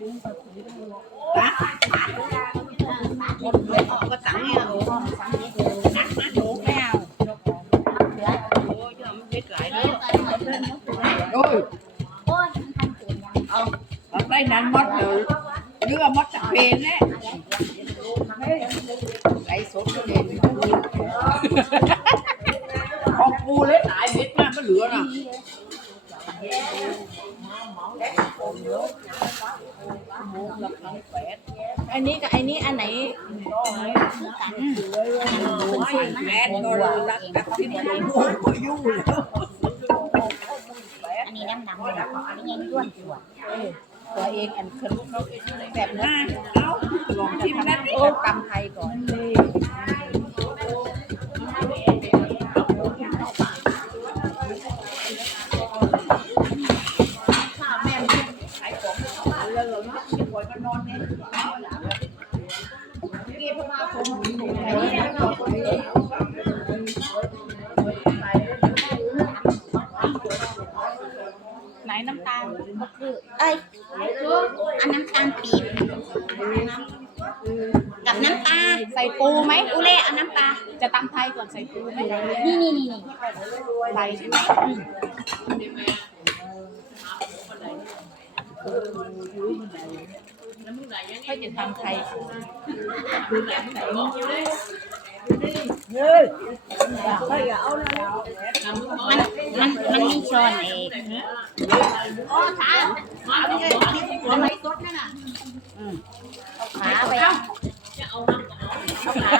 ไม่ออกก็ตังเนี่ยโอ้นักมาโถไม่เอาโอันนี้กับอันนี้อันไหนกันแม่ก็รักตักที่มันรู้ก็ยุ่งอันนี้น้ำดำเลยอันนี้ยังด้วนตัวตัวเองอันเคยเขาแบบนั้น ไหนน้ำตาลมะกรูดเอ้ยอันน้ำตาลปี๊บกับน้ำปลาใส่ปูไหมอุเล่เอาน้ำปลาจะตำไทยก่อนใส่ปูไหมนี่นี่นี่ใส่ใช่ไหม ค่อยจะทำไทยมันมันมันมีช้อนเองอ๋อขาขาไปเลยทำไมสดนั่นน่ะขาไปเอาขา